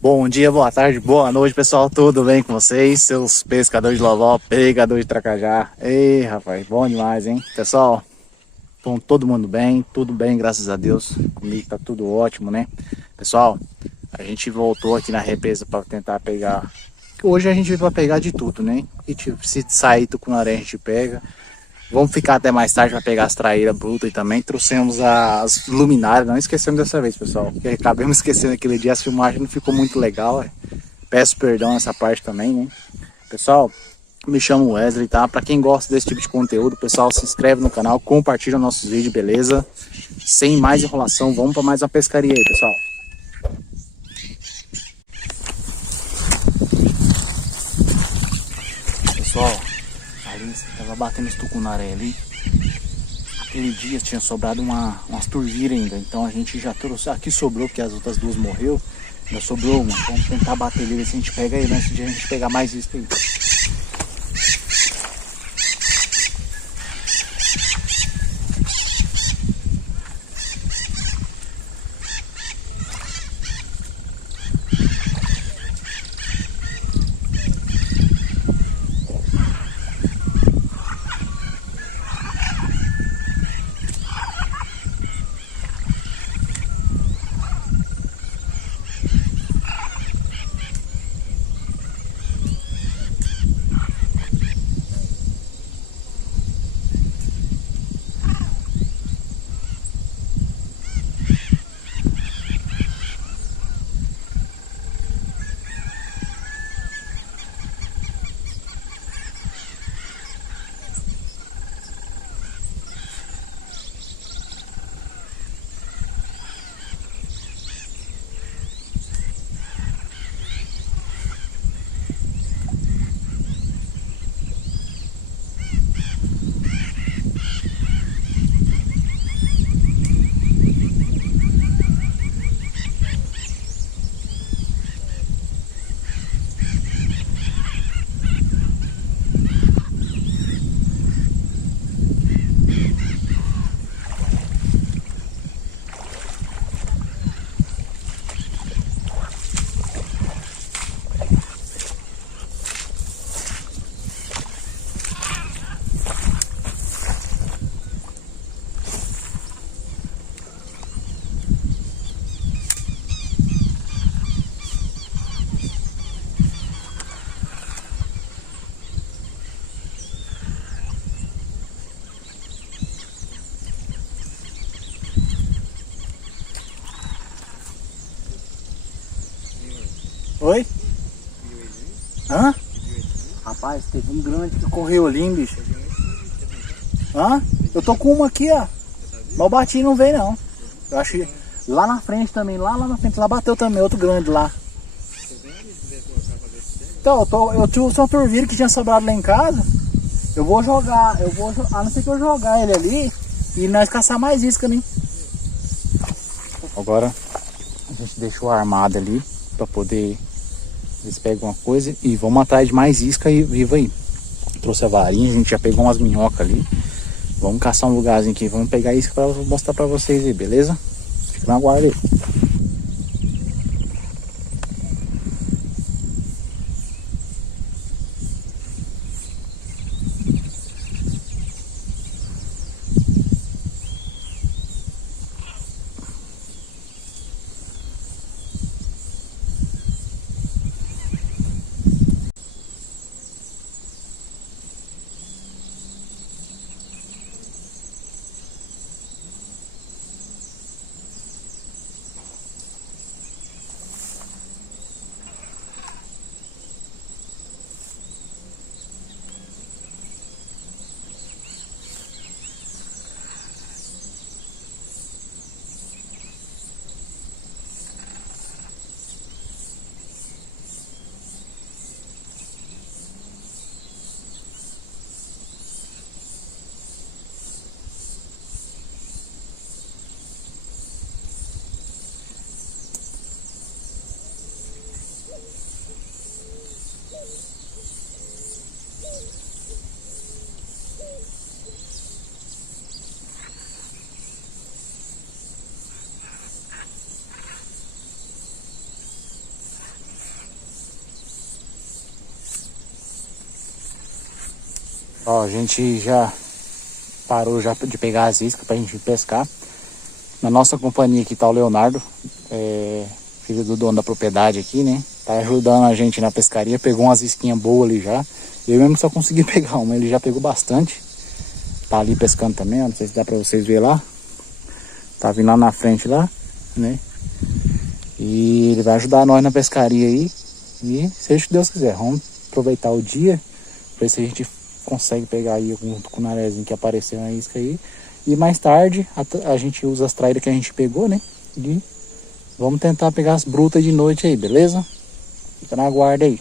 Bom dia, boa tarde, boa noite, pessoal. Tudo bem com vocês? Seus pescadores de loló, pegadores de tracajá. Ei, rapaz, bom demais, hein? Pessoal, com todo mundo bem, tudo bem, graças a Deus. Comigo tá tudo ótimo, né? Pessoal, a gente voltou aqui na represa para tentar pegar. Hoje a gente veio para pegar de tudo, né? E tipo, se sair tucunaré a gente pega. Vamos ficar até mais tarde para pegar as traíras brutas e também trouxemos as luminárias. Não esquecemos dessa vez, pessoal, porque acabamos esquecendo aquele dia, a filmagem não ficou muito legal. Peço perdão nessa parte também, né? Pessoal, me chamo Wesley, tá? Para quem gosta desse tipo de conteúdo, pessoal, se inscreve no canal, compartilha nossos vídeos, beleza? Sem mais enrolação, vamos para mais uma pescaria aí, pessoal. Pessoal, ali tava batendo os tucunaré ali. Aquele dia tinha sobrado umas turviras ainda, então a gente já trouxe. Aqui sobrou, porque as outras duas morreu. Já sobrou uma, vamos tentar bater ele, ver se a gente pega ele antes de a gente pegar mais isso aí. Oi? Hã? Rapaz, teve um grande que correu ali, hein, bicho. Hã? Eu tô com uma aqui, ó. Mas o bati não veio, não. Eu acho que lá na frente também, lá na frente, lá bateu também, outro grande lá. Então, eu tinha só turvira que tinha sobrado lá em casa. A não ser que eu jogar ele ali e nós caçar mais isca, né? Agora a gente deixou armado ali pra poder eles pegam uma coisa e vamos atrás de mais isca e viva aí. Trouxe a varinha, a gente já pegou umas minhocas ali. Vamos caçar um lugarzinho aqui, vamos pegar isca pra mostrar pra vocês aí, beleza? Fica na guarda aí. Ó, a gente já parou já de pegar as iscas pra gente pescar. Na nossa companhia aqui tá o Leonardo, filho do dono da propriedade aqui, né? Tá ajudando a gente na pescaria, pegou umas isquinhas boas ali já. Eu mesmo só consegui pegar uma, ele já pegou bastante. Tá ali pescando também, ó, não sei se dá pra vocês verem lá. Tá vindo lá na frente lá, né? E ele vai ajudar nós na pescaria aí. E seja o que Deus quiser, vamos aproveitar o dia, ver se a gente consegue pegar aí algum tucunarezinho que apareceu na isca aí. E mais tarde a gente usa as traíras que a gente pegou, né? E vamos tentar pegar as brutas de noite aí, beleza? Fica na guarda aí.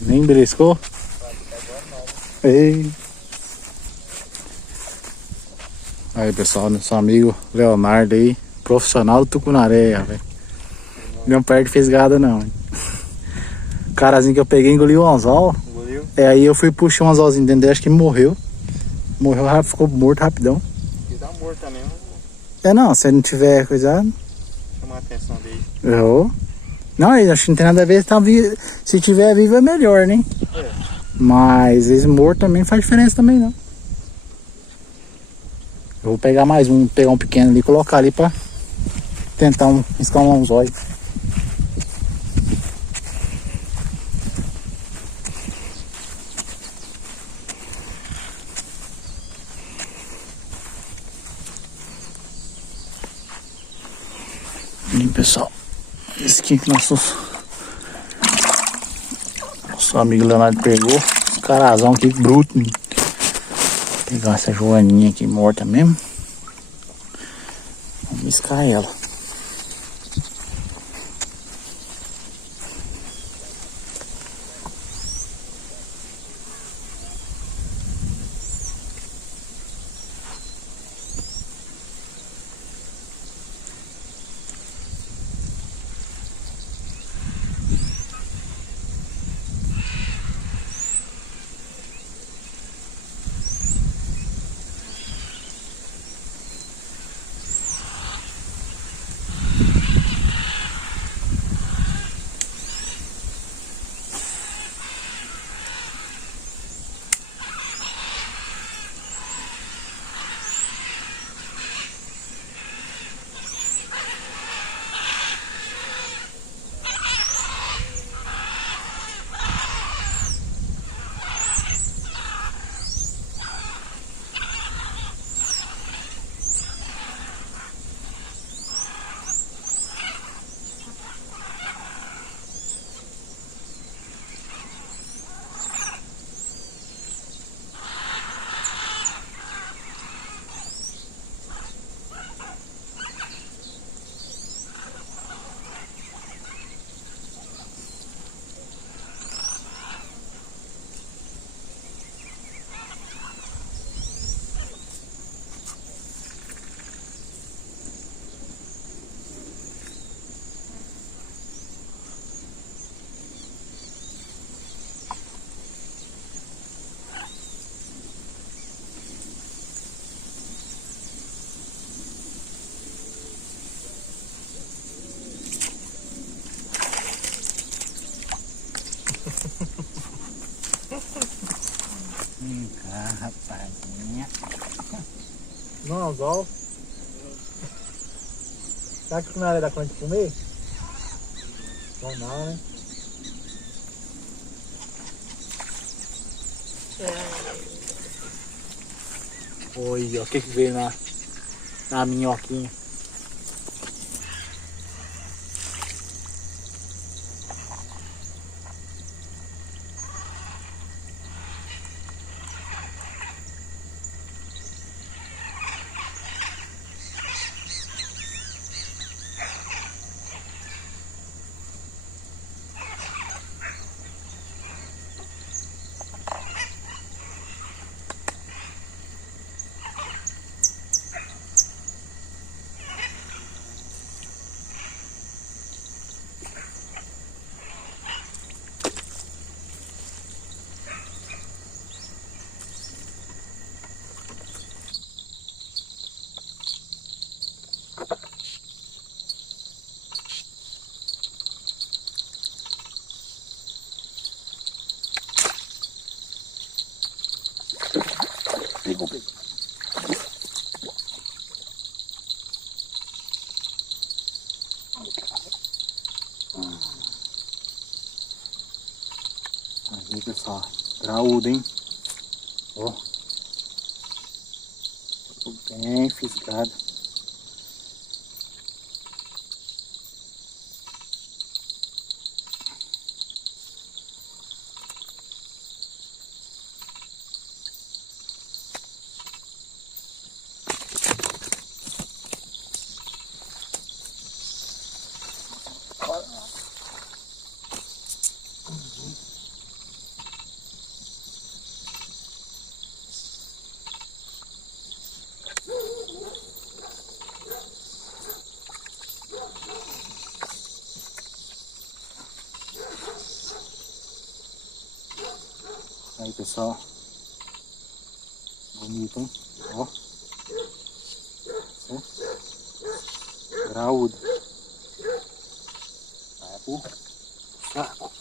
Nem beliscou? Ei. Aí pessoal, nosso amigo Leonardo aí, profissional do tucunaré, velho. Não perde fisgada não. O carazinho que eu peguei engoliu o anzol. Engoliu? Aí eu fui puxar um anzolzinho dentro dele, acho que morreu. Morreu rápido, ficou morto rapidão. E dá morto também. Não, se ele não tiver coisado. Chamar a atenção dele. Eu. Não, acho que não tem nada a ver, se tiver vivo é melhor, né? Mas às vezes morto também não faz diferença também não. Eu vou pegar mais um, pegar um pequeno ali e colocar ali pra tentar riscar um anzóio. E pessoal, esse aqui que nosso amigo Leonardo pegou, esse carazão aqui bruto. Vou pegar essa joaninha aqui morta mesmo. Vamos riscar ela. Vem cá, rapazinha. Não, igual. Será que na hora da conta de comer? Bom não, né? Oi, ó, o que que veio na minhoquinha? Pegou. Aí, pessoal, graúdo, hein? Ó, bem fisgado. Aí, pessoal, bonito, hein? Ó, graúdo. Vai pro saco.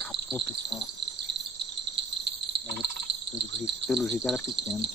Acabou, pessoal. Pelo jeito era pequeno.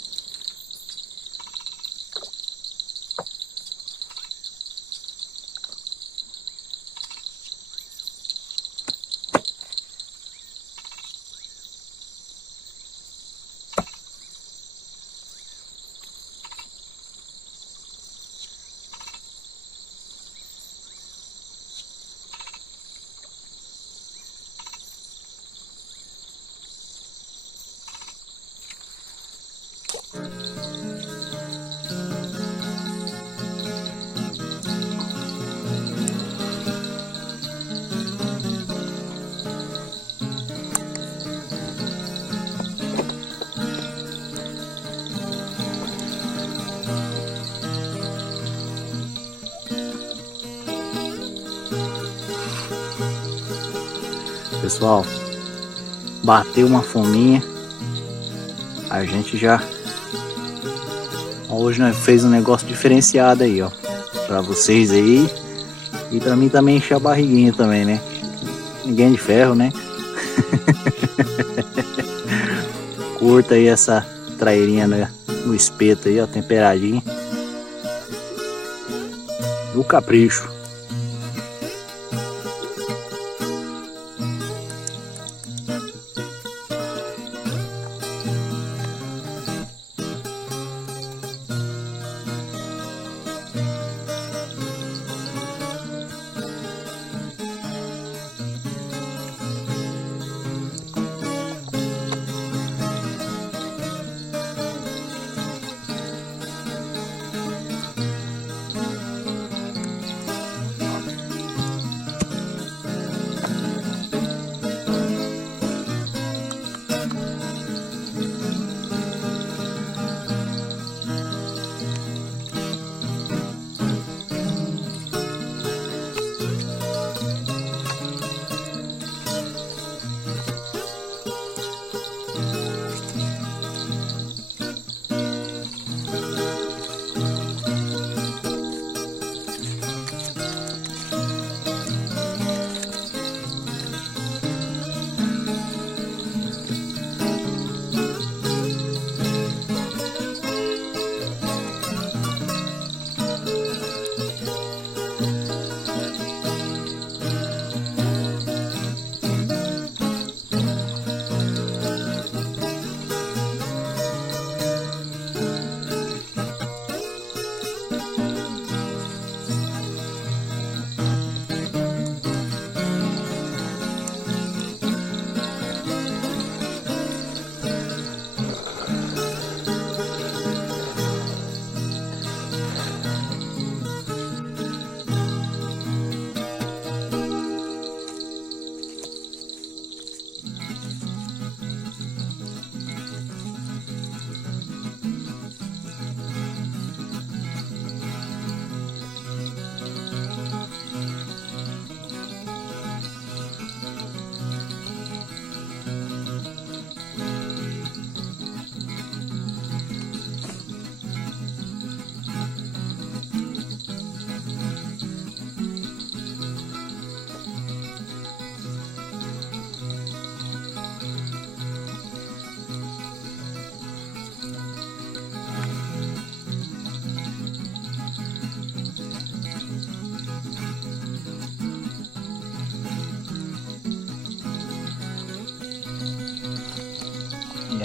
Pessoal, bateu uma fominha. A gente já hoje nós fez um negócio diferenciado aí, ó, pra vocês aí e pra mim também encher a barriguinha também, né? Ninguém de ferro, né? Curta aí essa trairinha no espeto aí, ó, temperadinha. Do capricho.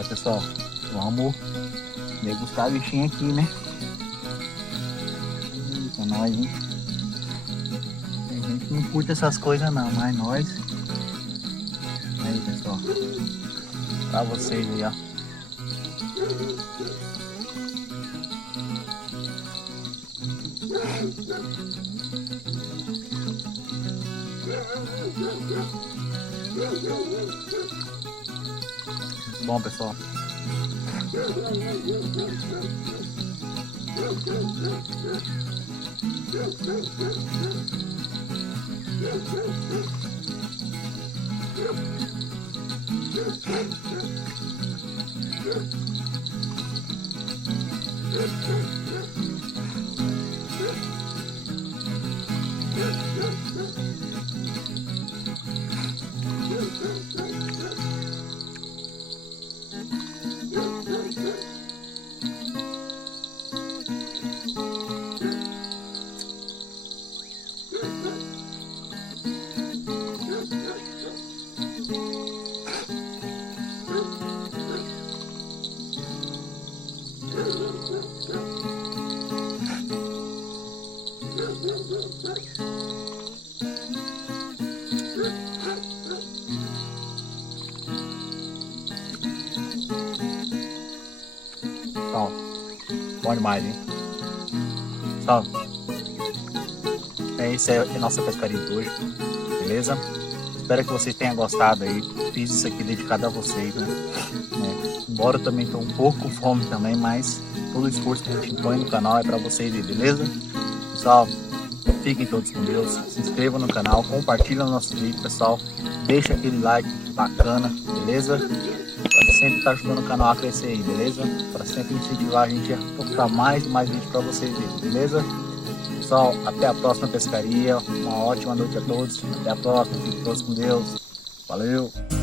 É, pessoal, vamos degustar a bichinha aqui, né? Eita, nós, hein? A gente não curte essas coisas não, mas nós... Aí, pessoal, pra vocês aí, ó. Bom, pessoal. Então, bom demais, hein? Pessoal, essa é a nossa pescaria de hoje, beleza? Espero que vocês tenham gostado aí. Fiz isso aqui dedicado a vocês, né? Embora eu também estou um pouco com fome também, mas todo o esforço que a gente põe no canal é para vocês aí, beleza? Pessoal, fiquem todos com Deus. Se inscrevam no canal, compartilhem o nosso vídeo, pessoal. Deixa aquele like bacana, beleza? Para sempre estar ajudando o canal a crescer aí, beleza? Para sempre incentivar a gente a postar mais e mais vídeos para vocês aí, beleza? Pessoal, até a próxima pescaria. Uma ótima noite a todos. Até a próxima. Fiquem todos com Deus. Valeu!